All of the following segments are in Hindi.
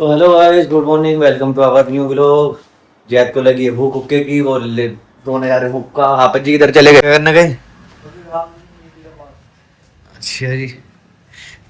So hello guys, good morning, welcome to our new vlog. Zaid को लगी है भूख हुक्के की, वो रोने जा रहे हुक्का। हाफिज जी इधर चले गए, करने गए। अच्छा जी,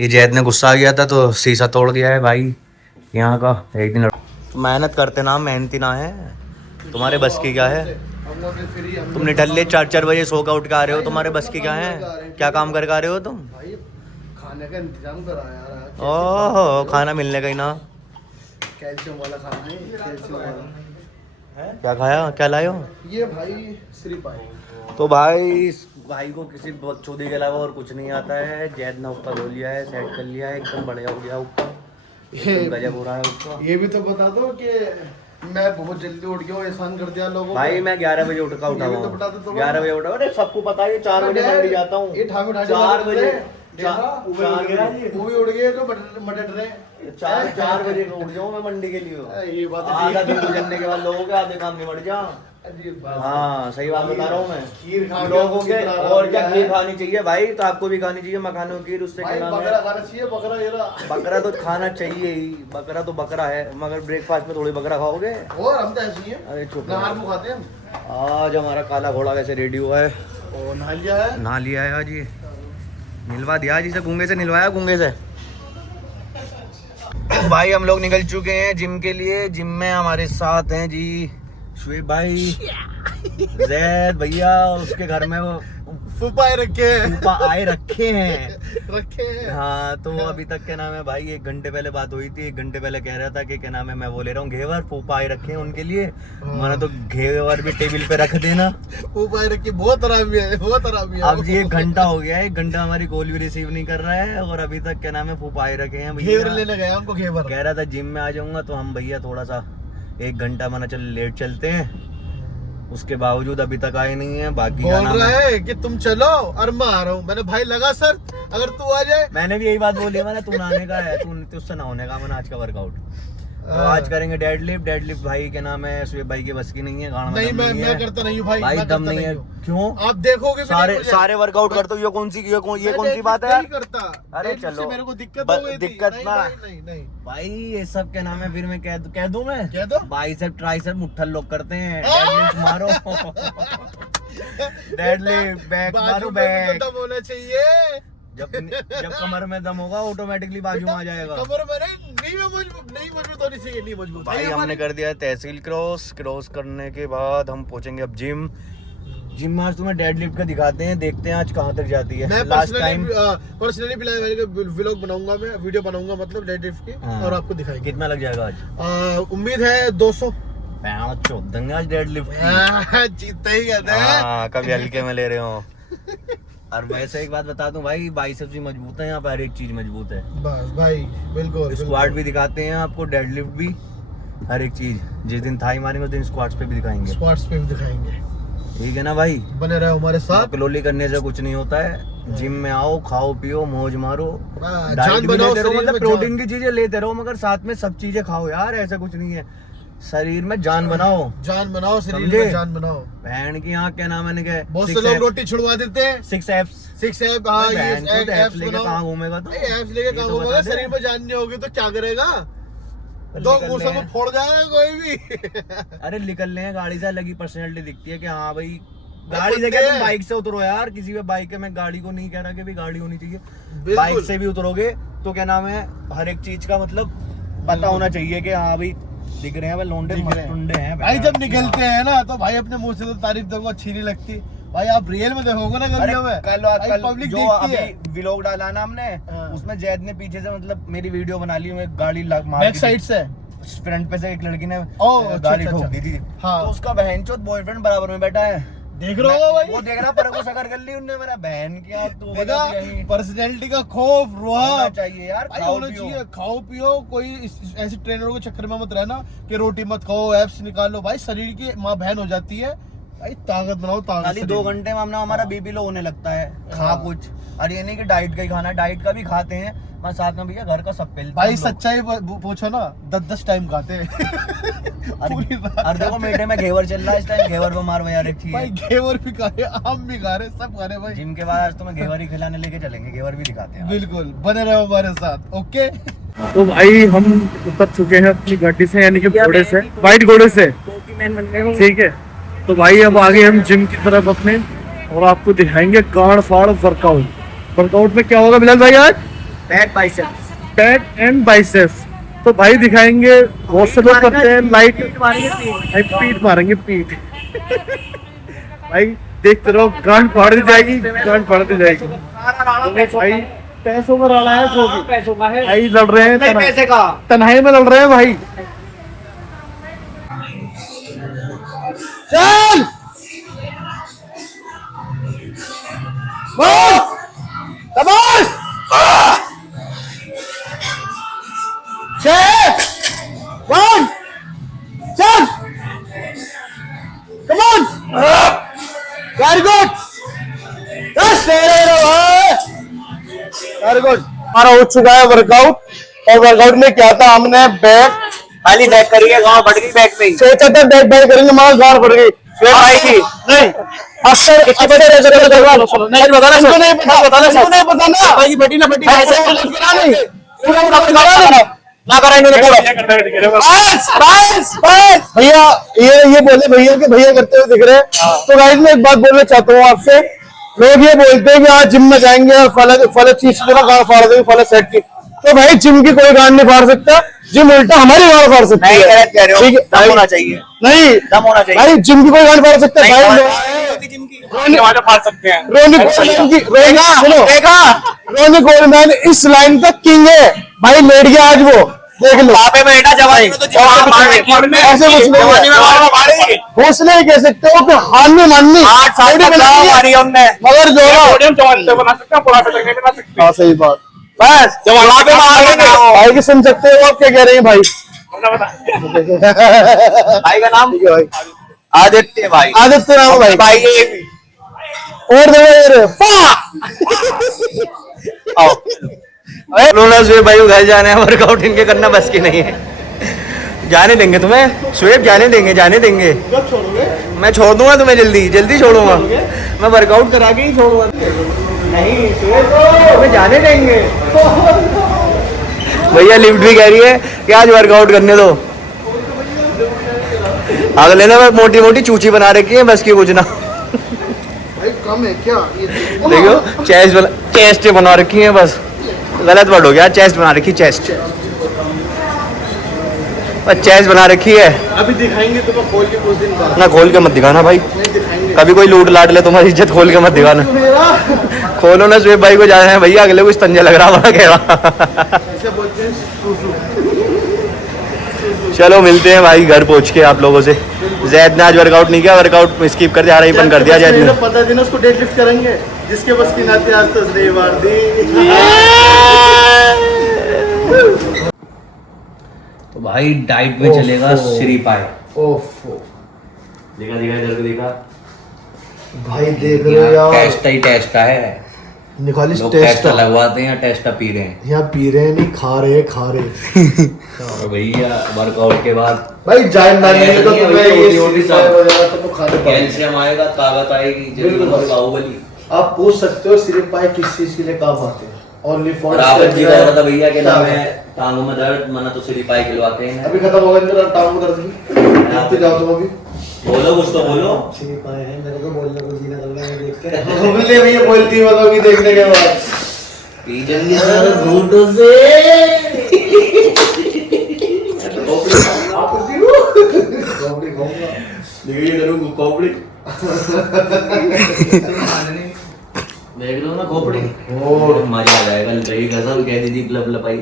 ये जैद ने गुस्सा आ गया था तो शीशा तोड़ दिया है भाई यहाँ का। एक दिन मेहनत करते ना, मेहनती ना है। तुम्हारे बस की क्या है? तुम निठल्ले 4-4 बजे सो के उठ के आ रहे हो, तुम्हारे बस की क्या है? क्या काम करके आ रहे हो तुम? खाने का इंतजाम करा यार। ओहो, खाना मिलने का ही ना। कैल्शियम वाला खाना है, कैल्शियम वाला। क्या खाया, क्या लाए हो? ये भाई सिर्फ भाई तो भाई को किसी बकचोदी के अलावा और कुछ नहीं आता है। जैद ने हुक्का धो लिया है, सेट कर लिया है, एकदम बढ़िया हो गया हुक्का। एकदम गजब हो रहा है हुक्का। ये भी तो बता दो कि मैं बहुत जल्दी उठ गया हूँ, एहसान कर दिया लोगों भाई मैं 11 बजे उठा ये भी तो बता दो तो 11 बजे उठा। अरे सबको पता है 4 बजे मंडी जाता हूँ। ये ठामे ठामे 4 बजे वो भी उड़ गए तो मटट रहे। 4 बजे को उठ जाऊँ मैं मंडी के लिए। ये बात आधा दिन गुजरने के बाद लोगों के आधे काम निपट जा। हाँ सही बात बता रहा हूँ मैं। खीर खा लोगों के और क्या खीर खानी चाहिए भाई, तो आपको भी खानी चाहिए मखानों की खीर। उससे क्या नाम बकरा है? खाना चाहिए, बकरा ये रहा। बकरा तो खाना चाहिए ही, बकरा तो बकरा है, मगर ब्रेकफास्ट में थोड़ी बकरा खाओगे। और हम तो ऐसे ही हैं, अरे चुप नहार रहो। को खाते हैं हम। आज हमारा काला घोड़ा कैसे रेडी हुआ है? और नहा लिया है। नहा लिया है आज, ये निलवा दिया जी से, गूंगे से निलवाया, गूंगे से। भाई हम लोग निकल चुके हैं जिम के लिए। जिम में हमारे साथ हैं जी शुएब भाई, जैद भैया, और उसके घर में वो फुपाए रखे फूफा आए रखे हैं। रखे हैं। हाँ तो वो अभी तक क्या नाम है भाई, 1 घंटे पहले बात हुई थी। 1 घंटे पहले कह रहा था कि क्या नाम है, मैं वो ले रहा हूँ घेवर, फूफा आए रखे हैं उनके लिए। मैंने तो घेवर भी टेबल पे रख देना। फुपाए रखे, बहुत आरामी है, बहुत आरामी है। अब जी 1 घंटा हो गया है, 1 घंटा हमारी कॉल भी रिसीव नहीं कर रहा है, और अभी तक क्या नाम है फूफा आए रखे हैं घेवर भैया। लेने गए हमको, घेवर। कह रहा था जिम में आ जाऊंगा, तो हम भैया थोड़ा सा 1 घंटा माना चल लेट चलते हैं। उसके बावजूद अभी तक आए नहीं है। बाकी बोल रहा है कि तुम चलो और मैं आ रहा हूँ। मैंने भाई लगा सर, अगर तू आ जाए। मैंने भी यही बात बोली, मैंने तू नहाने का है, तू तुझसे ना होने का। मैंने आज का वर्कआउट तो आज करेंगे डेडलिफ्ट भाई के नाम है, शुएब भाई की बस की नहीं है। गाड़ में नहीं, दम मैं करता नहीं हूँ भाई, भाई मैं दम करता नहीं है। हूँ। क्यों? आप देखोगे भी नहीं मुझे। सारे वर्कआउट करते हो, ये कौन सी बात है? नहीं करता। अरे डेडलिफ्ट से चलो, मेरे को दिक्कत हो गई थी। दिक्कत नहीं, ना नहीं, नहीं। भाई, ये सब क्या नाम है, फिर मैं कह दूं मैं कह दो। बाइसेप ट्राइसेप मुट्ठल लोग करते हैं, डेडलिफ्ट मारो। डेडलिफ्ट बैक मारो, बैक। दम होना चाहिए। जब कमर में दम होगा ऑटोमेटिकली बाजू में आ जाएगा। कमर में नहीं मजबूत होनी चाहिए, नहीं मजबूत। भाई हमने कर दिया है तहसील क्रॉस करने के बाद हम पहुंचेंगे अब जिम में। आज तुम्हें डेडलिफ्ट का दिखाते हैं, देखते हैं आज कहाँ तक जाती है। मैं लास्ट टाइम पर्सनली व्लॉग बनाऊंगा, मैं वीडियो बनाऊंगा मतलब डेडलिफ्ट की, हाँ। और आपको दिखाएंगे। कितना लग जाएगा आज? उम्मीद है 200। देंगे आज डेडलिफ्ट जीतते ही कहते हैं। हाँ, कभी हल्के में ले रहे हो। और वैसे एक बात बता दूं भाई, बाइसेप्स भी मजबूत है, यहाँ पर हर एक चीज मजबूत है। बस भाई, बिल्कुल। स्क्वाट भी दिखाते हैं आपको, डेडलिफ्ट भी, हर एक चीज। जिस दिन थाई मारेंगे उस दिन स्क्वाट्स पे भी दिखाएंगे। स्क्वाट्स पे भी दिखाएंगे। ठीक है ना भाई? बने रहे हमारे साथ। कलोली करने से कुछ नहीं होता है। जिम में आओ, खाओ पियो, मौज मारो, जान डाइट भी बनाओ, लेते रहो, शरीर मतलब में प्रोटीन की चीजें लेते रहो, मगर साथ में सब चीजें खाओ यार। ऐसा कुछ नहीं है, शरीर में जान बनाओ, शरीर में जान बनाओ। बहन की आँख, क्या नाम है इनके? बहुत से लोग रोटी छुड़वा देते हैं। 6 एप्स। 6 ऐप, हाँ, ये एप्स लेके कहाँ घूमेगा तू? एप्स लेके कहाँ तो घूमेगा? बता दे। शरीर में जान नहीं होगी तो क्या करेगा? दो निकल मुंह ले। में फोड़ जाएगा कोई भी। अरे निकलने हैं, गाड़ी से अलग ही पर्सनैलिटी दिखती है कि हाँ भाई, गाड़ी से क्या, तुम बाइक से उतरो यार। किसी पे बाइक है, मैं गाड़ी को नहीं कह रहा कि भी गाड़ी होनी चाहिए, बाइक से भी उतरोगे तो क्या नाम है, हर एक चीज का मतलब पता होना चाहिए कि हाँ भाई दिख रहे हैं भाई, लोंडे मस्तुंडे हैं भाई। जब निकलते हैं ना तो भाई अपने मुंह से तो तारीफ देखो अच्छी नहीं लगती भाई। आप रियल में देखोगे ना गलियों में, कल पब्लिक जो देखती है। अभी व्लॉग डाला ना हमने, हाँ। उसमें जैद ने पीछे से मतलब मेरी वीडियो बना ली, मैं गाड़ी मार बैक साइड से फ्रंट पे से एक लड़की ने अच्छा, गाड़ी ठोक दी थी। हाँ। तो उसका बहनचोद बॉयफ्रेंड बराबर में बैठा है, देख रहे हो भाई। वो देख रहा, पर को सकर कर ली उनने। मेरा बहन की आँख, तू बता देखा, यही पर्सनैलिटी का खौफ, होना रुआब चाहिए यार। भाई, खाओ होना पियो। चाहिए। खाओ पियो, कोई ऐसे ट्रेनरों के चक्कर में मत रहना कि रोटी मत खाओ, एप्स निकालो। भाई शरीर की माँ बहन हो जाती है भाई, ताकत बनाओ, ताकत। खाली 2 घंटे में हमारा बीपी लो होने लगता है। खा कुछ, और ये नहीं कि डाइट का ही खाना है, डाइट का भी खाते हैं, मैं साथ में भैया घर का सब पे भाई सच्चाई पूछो ना, 10 टाइम खाते हैं। पूरी रात और देखो मीठे में घेवर चल रहा है इस टाइम, घेवर पे मार यार एक भाई, चीज। घेवर भी खा रहे, आम भी खा रहे, सब खा रहे भाई। जिम के बाद आज तुम्हें घेवर ही खिलाने लेके चलेंगे, घेवर भी दिखाते हैं। बिल्कुल, बने रहो हमारे साथ। ओके। तो भाई हम उतर चुके हैं अपनी गाड़ी से, यानी कि घोड़े से, वाइट घोड़े से, ठीक है। तो भाई अब आगे हम जिम की तरफ अपने, और आपको दिखाएंगे गाड़ फाड़ वर्कआउट। वर्कआउट में क्या होगा बिलाल भाई आज? Back biceps. Back and biceps. तो भाई दिखाएंगे, बहुत से लोग करते हैं लाइट, पीठ मारेंगे पीठ। भाई देखते रहो, गांड फाड़ दी जाएगी, गांड फाड़ दी जाएगी। तो भाई पैसों का राड़ा है, जो भी पैसों का है भाई, लड़ रहे हैं पैसे का, तन्हाई में लड़ रहे हैं भाई। चल शाबाश, 6 1 चल, come on, very good, very good. हमारा हो चुका है वर्कआउट, और वर्कआउट में क्या था, हमने बैक, खाली बैक करिए, गाँव बढ़ गई बैक में। सोचा था बैक बैक करेंगे, मार गाड़ पड़ गई भाई की। नहीं भैया, ये बोले भैया के भैया करते हुए दिख रहे हैं। तो गाइस मैं एक बात बोलना चाहता हूँ आपसे, लोग ये बोलते हैं कि आज जिम में जाएंगे और फल चीज की गाड़ फाड़ देंगे, फल सेट की। तो भाई जिम की कोई गाड़ नहीं फाड़ सकता, जिम उल्टा हमारी गाड़ फाड़ सकती है। ठीक है, दम होना चाहिए, नहीं दम होना चाहिए भाई, जिम की कोई गाड़ फाड़ सकता है भाई, फाड़ सकते हैं। रोनी कोलमैन इस लाइन का किंग है भाई, लेट गया आज वो, देख लो। ऐसे कुछ नहीं, हौसले ही कह सकते हो कि हार नहीं माननी, मगर जो हाँ सही बात, बस भाई की सुन सकते हो, आप क्या कह रहे हैं भाई? भाई का नाम भाई आदित्य, भाई आदित्य नाम भाई, भाई ये और भाई घर जाना है, वर्कआउट इनके करना बस की नहीं है। जाने देंगे तुम्हें स्वेब, जाने देंगे, जाने देंगे। मैं छोड़ दूंगा तुम्हें, जल्दी जल्दी छोड़ूंगा मैं, वर्कआउट करा के ही छोड़ूंगा। नहीं स्वेब तुम्हें जाने देंगे। भैया लिफ्ट भी कह रही है कि आज वर्कआउट करने दो। अगले ने मोटी मोटी चूची बना रखी है, बस की कुछ ना। भाई कम है क्या ये? देखो चेस्ट बना रखी है, बस गलत वर्ड हो गया, चेस्ट बना रखी, चेस्ट चेस्ट बना रखी है। अभी दिखाएंगे तुम्हें खोल के कुछ दिन बाद। ना खोल के मत दिखाना भाई, नहीं दिखाएंगे। कभी कोई लूट लाट ले तुम्हारी इज्जत, खोल के मत दिखाना। खोलो ना, स्वेब भाई को जाना है भैया, अगले को तंजा लग रहा बड़ा कह रहा। ऐसे बोलते हैं सुसु। चलो मिलते हैं भाई घर पहुंच के आप लोगों से। जैद ने आज वर्कआउट नहीं किया, वर्कआउट स्किप कर दिया, बंद कर दिया जैद ने। पता दिन उसको डेड लिफ्ट करेंगे, जिसके बस की नाते आज तो रविवार दी। तो भाई डाइट में चलेगा श्री पाए। ओफो, देखा देखा इधर को देखा भाई देख रहे हो यार, टेस्टा ही टेस्टा है, निकालिस लोग टेस्ट टेस्टा लगवाते हैं या टेस्टा पी रहे हैं। यहाँ पी रहे हैं नहीं, खा रहे और भैया वर्कआउट के बाद भाई जान डालेंगे तो तुम्हें ये खाने कैल्शियम आएगा, ताकत आएगी, बिल्कुल। बाहुबली। आप पूछ सकते हो सिर्फ पाए किस चीज के लिए काम आते हैं, ओनली फॉर रावत जी कह रहा था भैया के नाम है, टांगों में दर्द मना तो श्री पाए खिलवाते हैं। अभी खत्म होगा इनका टांग में दर्द की, जाओ तुम अभी बोलो कुछ तो बोलो। श्री पाए हैं, मेरे को बोलने को जीना चल रहा है देख के। बोले भैया बोलती मतलब कि देखने के बाद पी जाएंगे सर घूंटों से। खोपड़ी खाऊंगा, देखिए करूँ खोपड़ी, देख लो ना खोपड़ी, और मजा आ जाएगा। रही गजल कह दीजिए, लप लपाई।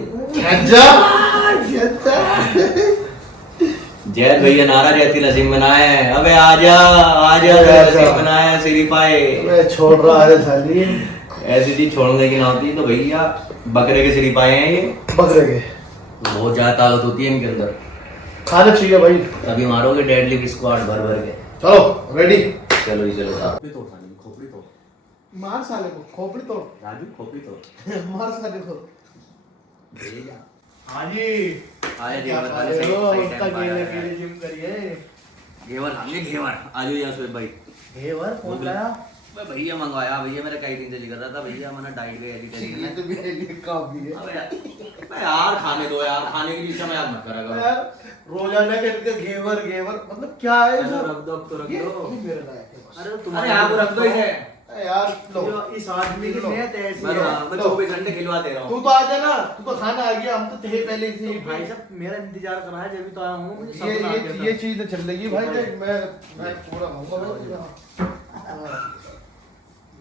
जैद भैया नारा रहती नसीम बनाए, अबे आजा आजा नसीम बनाए श्री पाए। मैं छोड़ रहा है साली, ऐसी चीज छोड़ने की ना होती तो भैया बकरे के श्री पाए हैं ये, बकरे के बहुत ज्यादा ताकत होती है इनके अंदर, खाना चाहिए भाई। तभी मारोगे डेडलिफ्ट स्क्वाट भर भर के। चलो रेडी, चलो ही चलो। खोपड़ी तोड़, मार साले को, खोपड़ी तोड़ राजू खोपड़ी तोड़, मार साले को। हाँ जी, आए घेवर वाले सही टाइम पे आया। जिम करिए। घेवर आगे घेवर आ जाओ यार स्वेब भाई। घेवर कौन लाया? भैया मंगवाया भैया, मेरा कई दिन से लिखा रहा था भैया मैंने डाइट पे ऐसी तरीके ये तो मेरे लिए काफी है। अबे यार खाने दो यार, खाने की चीज मैं याद मत करा करो यार रोजाना करके घेवर घेवर मतलब क्या है अरे सब? रख दो, अब तो रख ये दो। मेरे लायक है बस। अरे तुम्हारे यहाँ को रख दो इसे। यार लो इस आदमी की नियत ऐसी है। मैं 24 घंटे खिलवा दे रहा तू हूँ। तो आ जा ना, तू तो खाना आ गया, हम तो थे पहले से ही। भाई साहब मेरा इंतजार कर रहा है, जब भी तो आया हूँ, मुझे ये सपना आ गया था। ये चीज तो चल रही है भाई, देख मैं पूरा खाऊंगा भाई।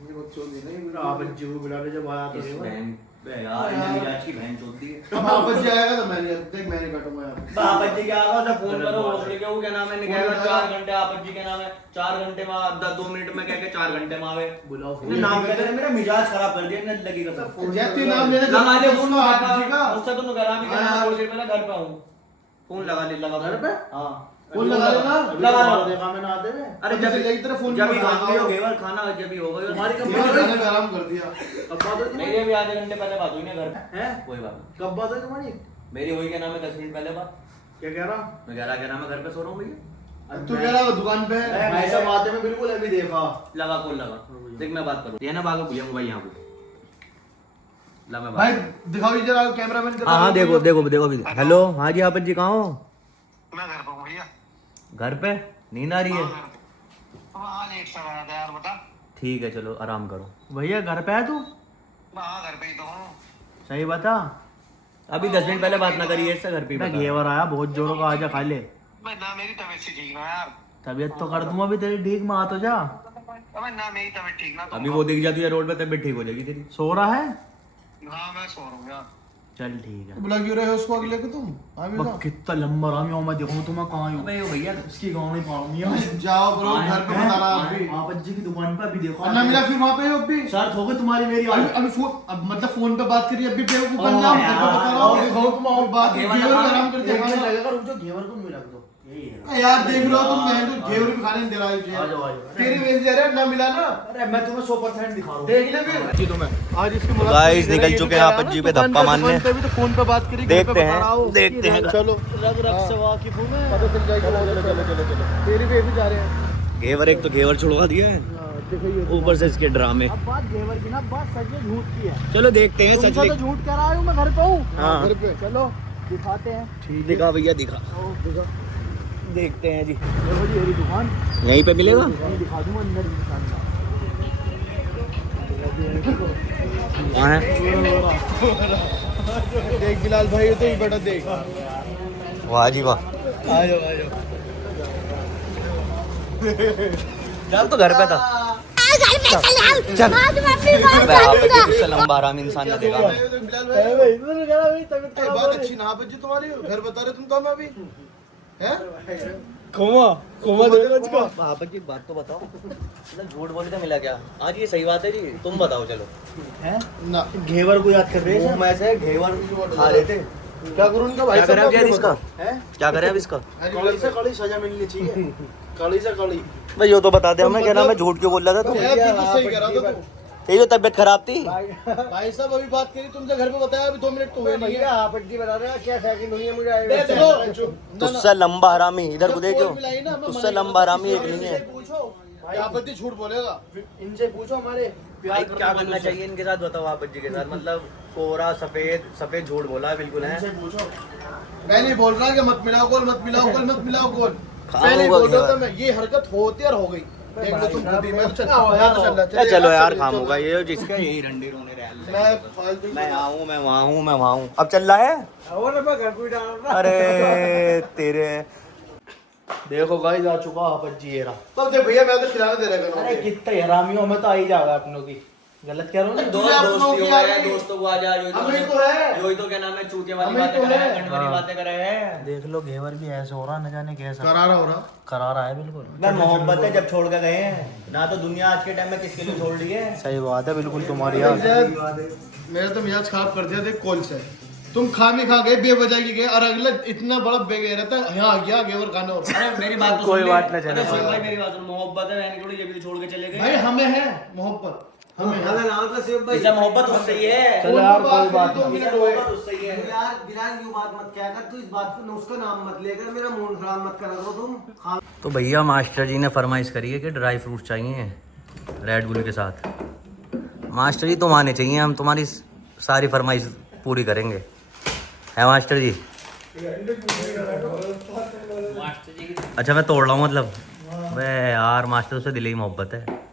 ये बच्चों ने नहीं आप बच्चे को बुला ले जब आया तो इस देखो। बहन बे यार इन्हें मिजाज की बहन चोदती है। अब वापस जाएगा तो मैं नहीं, देख मैं नहीं बैठूंगा यहाँ पे। आपत जी क्या आगा उसे फोन करो, भोसड़ी के वो क्या नाम है, निकलेगा 4 घंटे, आपत जी के नाम है 4 घंटे में 2 मिनट में कह के 4 घंटे में आवे। बुलाओ इन्हें नाम कहते हैं, मेरा मिजाज खराब कर दिया इन्हें लगी कसम। जैसे नाम लेने ना मारे फोन सुनो आप जी का। मुझसे तुम घर आ भी कहना थोड़ी देर पहले घर पे हूं। फोन लगा ले, लगा घर पे? हां फोन लगा लेना। लगा लो। देखा मैंने आते में। अरे जब एक तरफ फोन जब भी लगा खाते हो लो। घेवर खाना जब भी होगा तुम्हारी तुम्हारी कब ये खाने में आराम कर दिया। कब बात हुई मेरे भी आधे घंटे पहले बात हुई ना घर पे। हैं? कोई बात नहीं। कब बात हुई तुम्हारी? मेरी हुई के नाम है 10 मिनट पहले बात। क्या कह रहा? मैं कह रहा मैं घर पे सो रहा हूं भैया। तू कह रहा है वो दुकान पे है। भाई साहब आते में बिल्कुल अभी देखा। लगा कॉल लगा, देख मैं बात करूं। ये ना भागो भैया मोबाइल यहां पे ला मैं भाई बात। दिखाओ जरा कैमरामैन का। हां देखो देखो देखो अभी। हेलो हां जी आपत जी कहां हो? मैं घर पे हूँ भैया। घर पे नींद आ रही है? हाँ लेट सा बना था यार, बता। ठीक है चलो आराम करो। भैया घर पे है तू? हाँ घर पे ही तो हूँ। सही बता। अभी 10 मिनट पहले बात ना करिए इससे, घर पे ही मैं बता। घेवर आया बहुत जोरों का, आजा खा ले। मैं ना मेरी तबीयत से ठीक ना यार। तबीयत तो कर दूंगा अभी तेरी ठीक में, आ तो जा। अबे ना मेरी तबीयत ठीक ना तो अभी वो दिख जाती है रोड पे तबीयत ठीक हो जाएगी तेरी। सो रहा है? हाँ मैं सो रहा हूँ यार। चल ठीक है। बुला क्यों रहे हो उसको अगले को तुम? अभी बस कितना लंबा रामी हूँ मैं, देखूँ तो मैं कहाँ हूँ। अबे वो भैया इसकी गाँव में पाऊंगी। जाओ ब्रो, घर पे बता रहा अभी। आप अज्जी की दुकान पे अभी देखो। अन्ना मिला फिर वहाँ पे अभी। शर्त हो गई तुम्हारी मेरी अभी आज। अभी फोन, अब मतलब फोन पे बात करिए अभी बेवकूफ बन रहा हूँ, घर पे बता रहा हूँ। देखो तुम आओ बात घेवर घेवर लगा- आराम करते एक मिनट खाना। लगेगा, रुक जाओ, घेवर को मुझे रख दो। यही है। यार देख लो तुम, मैं तो घेवर भी खाने नहीं दे रहा आ जाओ, आ हूँ। जाओ। तेरी वजह से अरे ना मिला ना, अरे मैं तुम्हें 100% दिखा रहा हूँ। देख ले फिर जी तुम्हें। आज इसकी मुलाकात गाइस हुई, निकल ये चुके भी हैं कह आपत रहा जी ना, पे दुकान धप्पा मारने। दुकान पे भी तो फोन पे बात करी, घर पे देखते बता हैं, रहा हूँ। देखते हैं। चलो रग रग से वाकिफ हूँ मैं। पता चल जाएगा। चलो चलो चलो चलो, तेरी पे भी जा रहे हैं। घेवर एक तो घेवर छुड़वा दिया है, देखो ये ऊपर से इसके ड्रामे। अब बात घेवर की ना, बात सच में झूठ की है। चलो देखते हैं सच तुमसे तो लिख। झूठ कह रहा हूँ, मैं घर पे हूँ। हाँ घर पे चलो दिखाते हैं। दिखा भैया दिखा, देखो देखते हैं जी जी मेरी दुकान, यहीं पे मिलेगा। मैं दिखा दूंगा अंदर की दुकान का। कहाँ है? देख बिलाल भाई, ये तो ही बेटा देख। वाह जी वाह। आ जाओ आ जाओ। चल तो घर पे था। चल मैं आपत जी उससे लंबा आराम इंसान ने देखा। बिलाल भाई बात अच्छी ना बच्ची तुम्हारी, घर बता रहे तुम तो हमें अभी हैं? कोमा देखो इसको। आपत जी बात तो बताओ, मतलब झूठ बोलते मिला क्या? आज ये सही बात है जी, तुम बताओ चलो। हैं? ना घेवर को याद कर रहे मुंह हैं? में से घेवर खा रहे थे। क्या करूं उनका भाई क्या करें अब यार इसका? हैं? क्या करें अब इसका? कड़ी से कड़ी सजा मिलनी चाहिए। कड़ी से कड़ी। भाई यो तो बता दे हमें, क्या नाम है, झूठ क्यों बोल रहा था तू? यार बिल्कुल सही कह रहा था तू। ये जो तबीयत खराब थी, भाई साहब अभी बात करी तुमसे, घर पे बताया अभी 2 मिनट तो हुए नहीं है। आप अज्जी बता रहे हैं क्या सेकंड हुई है मुझे। दे दो। तुझसे लंबा हरामी इधर को देखो, मिलाई ना, मैं तुझसे मना लंबा हरामी एक नहीं है। पूछो क्या बच्ची झूठ बोलेगा। इनसे पूछो हमारे भाई क्या करना चाहिए इनके साथ बताओ आप जी के साथ, मतलब कोरा सफेद सफेद झूठ बोला है बिल्कुल है। इनसे पूछो। मैं नहीं बोल रहा कि मत मिलाओ गोल, मत मिलाओ गोल, मत मिलाओ गोल। खाओ पहले ही होगा बोल रहा था घेवर। मैं, ये हरकत होती और हो गई। देख लो तुम खुद ही, मैं तो चल ए, चलो यार खामूंगा ये जिसका यही रंडी रोने रहे। मैं फालतू मैं यहाँ हूँ, मैं वहाँ हूँ, मैं वहाँ हूँ। अब चल रहा है? और मैं घर पे डाल रहा। अरे तेरे देखो गाइस आ चुका हाफत जी येरा। तब देख भैया, मैं तो खिलाना दे रहा अरे हूं। कितने हरामी हो, मैं तो आ ही जाएगा अपनों की। गलत कह रहा हूँ ना? तुझे अपनों की आ गई। दोस्तों को आ जा, हमें तो है। योही तो क्या नाम है, चूतिया वाली हमें बातें तो कर रहे है। हैं, गंड वाली बातें कर रहे हैं। देख लो घेवर भी ऐसे हो रहा, न जाने कैसा करारा हो रहा। करा रहा है बिल्कुल। मैं मोहब्बत है जब छोड़ के गए हैं ना, तो दुनिया आज के टाइम में किसके लिए छोड़ रही है? सही बात है बिल्कुल तुम्हारी यार यार। मेरा तो मिजाज खराब कर दिया देख कॉल से। तुम खाने खा गए बेवजह की गए, और अगला इतना बड़ा बेग रहता है यहाँ आ गया घेवर खाने। और अरे मेरी बात तो कोई सुन ले। बात ना चले। अरे सुन भाई मेरी बात सुन, मोहब्बत है रहने के लिए, ये भी तो छोड़ के चले गए। भाई हमें है मोहब्बत, हमें है। इससे मोहब्बत उससे ही है। चलो यार कोई बात दो नहीं। मिनट इससे हुए। मोहब्बत उससे ही है। यार बिलाल यू बात मत क्या कर, तू इस बात को उसका नाम मत लेकर मेरा मूड खराब मत करा करो तुम। तो भैया मास्टर जी ने फरमाइश करी है कि ड्राई फ्रूट चाहिए, रेड बुल के साथ। मास्टर जी तुम आने चाहिए, हम तुम्हारी सारी फरमाइश पूरी करेंगे, है मास्टर जी? अच्छा मैं तोड़ रहा हूँ मतलब? वे यार मास्टर से दिल ही मोहब्बत है।